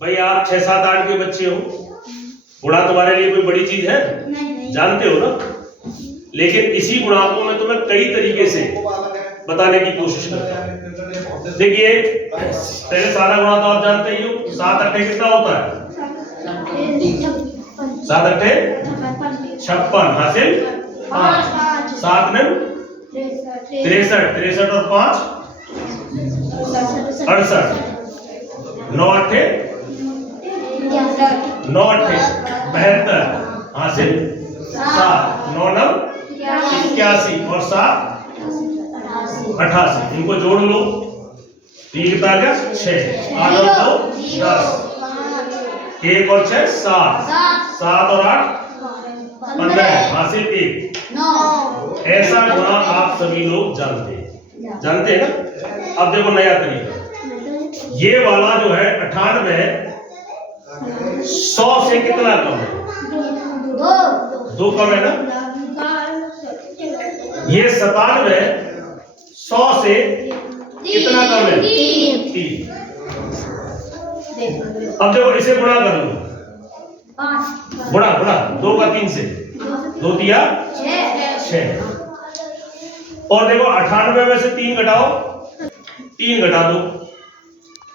भाई आप 6, 7, 8 के बच्चे हो, गुणा तुम्हारे लिए कोई बड़ी चीज है? नहीं। जानते हो ना। लेकिन इसी गुणा को मैं तुम्हें कई तरीके से बताने की कोशिश करता हूँ। देखिए पहले सारा गुणा तो आप जानते ही हो, 7 अट्ठे कितना होता है? 7 अट्ठे 56 हासिल 5, 7 में 63 और 5 68, 9 अट्ठे 72 हासिल 7, 9 9 81 और 7 88। इनको जोड़ लो तो ये कितना आ गया? 6, 8 और 2 10, 1 और 6 7, 7 और 8 15 हासिल 1। ऐसा गुणा आप सभी लोग जानते हैं ना। अब देखो नया तरीका, ये वाला जो है 98 100 से कितना कम है? 2 कम है ना। ये 97 100 से कितना कम है? 3। अब देखो इसे गुणा कर लो, गुणा 2 का 3 से, 2 दिया 6। और देखो 98 में से 3 घटाओ, 3 घटा दो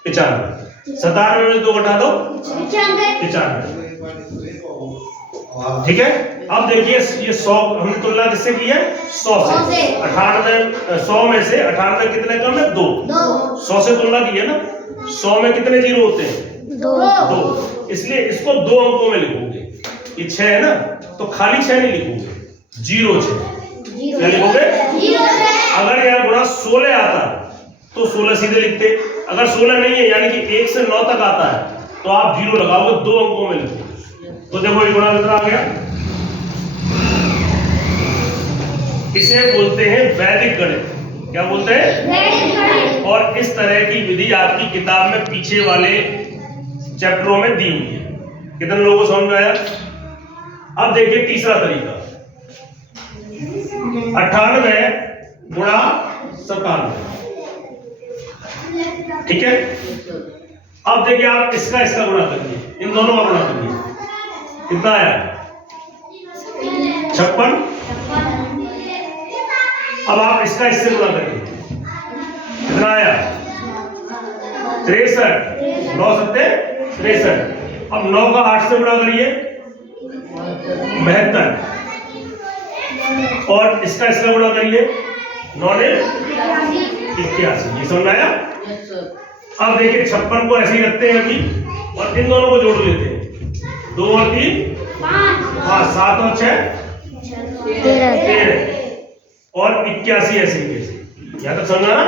95, 97 में से 2 घटा दो 95। ठीक है। अब देखिए ये 100 हमने तुलना किससे की है? 100 से। 98 100 में से 98 कितने कम है? 2। 100 से तुलना की है ना। 100 में कितने जीरो होते हैं? 2। इसलिए इसको 2 अंकों में लिखोगे। ये 6 है ना, तो खाली 6 नहीं लिखोगे, 0 6 क्या लिखोगे? अगर यहाँ गुणा 16 आता तो 16 सीधे लिखते। अगर 16 नहीं है यानी कि 1 से 9 तक आता है तो आप 0 लगाओगे, 2 अंकों में लिखोगे। तो देखो ये गुणा कितना आ गया? इसे बोलते हैं वैदिक गणित। क्या बोलते हैं? वैदिक गणित। और इस तरह की विधि आपकी किताब में पीछे वाले चैप्टरों में दी हुई है। कितने लोगों को समझ में आया? अब देखिए तीसरा तरीका, 98 गुणा 97। ठीक है। अब देखिए आप इसका गुणा करिए, इन दोनों का गुणा करिए, कितना आया? 56। अब आप इसका इससे गुणा करिए, कितना आया? 63, 9 7 63। अब 9 का 8 से गुणा करिए, 72। और इसका गुणा करिए, 9 ने 81। ये समझ आया? अब देखिए 56 को ऐसे ही रखते हैं अभी और इन दोनों को जोड़ लेते हैं, 2 और 3 5, 7 और 6 13 और 81 ऐसे ही कैसे, यहाँ तक समझा ना।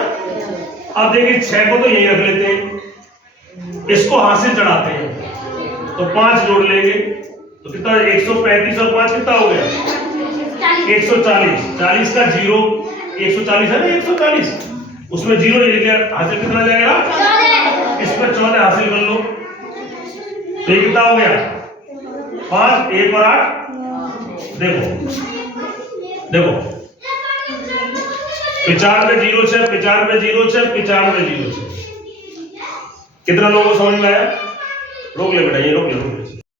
अब देखिए 6 को तो यही रख लेते हैं, इसको हाथ से चढ़ाते हैं तो 5 जोड़ लेंगे तो कितना? 135 और 5 कितना हो गया? 140। 40 का 0, 140 है ना, 140 उसमें 0 लिख लिया, हासिल कितना जाएगा? इसमें 14 हासिल कर लो तो ये कितना हो गया? 5, 1 और 8। देखो 95 0 6, 95 0 6, 95 0 6। कितना लोगों को समझ में आया? रोक ले बेटा, ये रोक ले।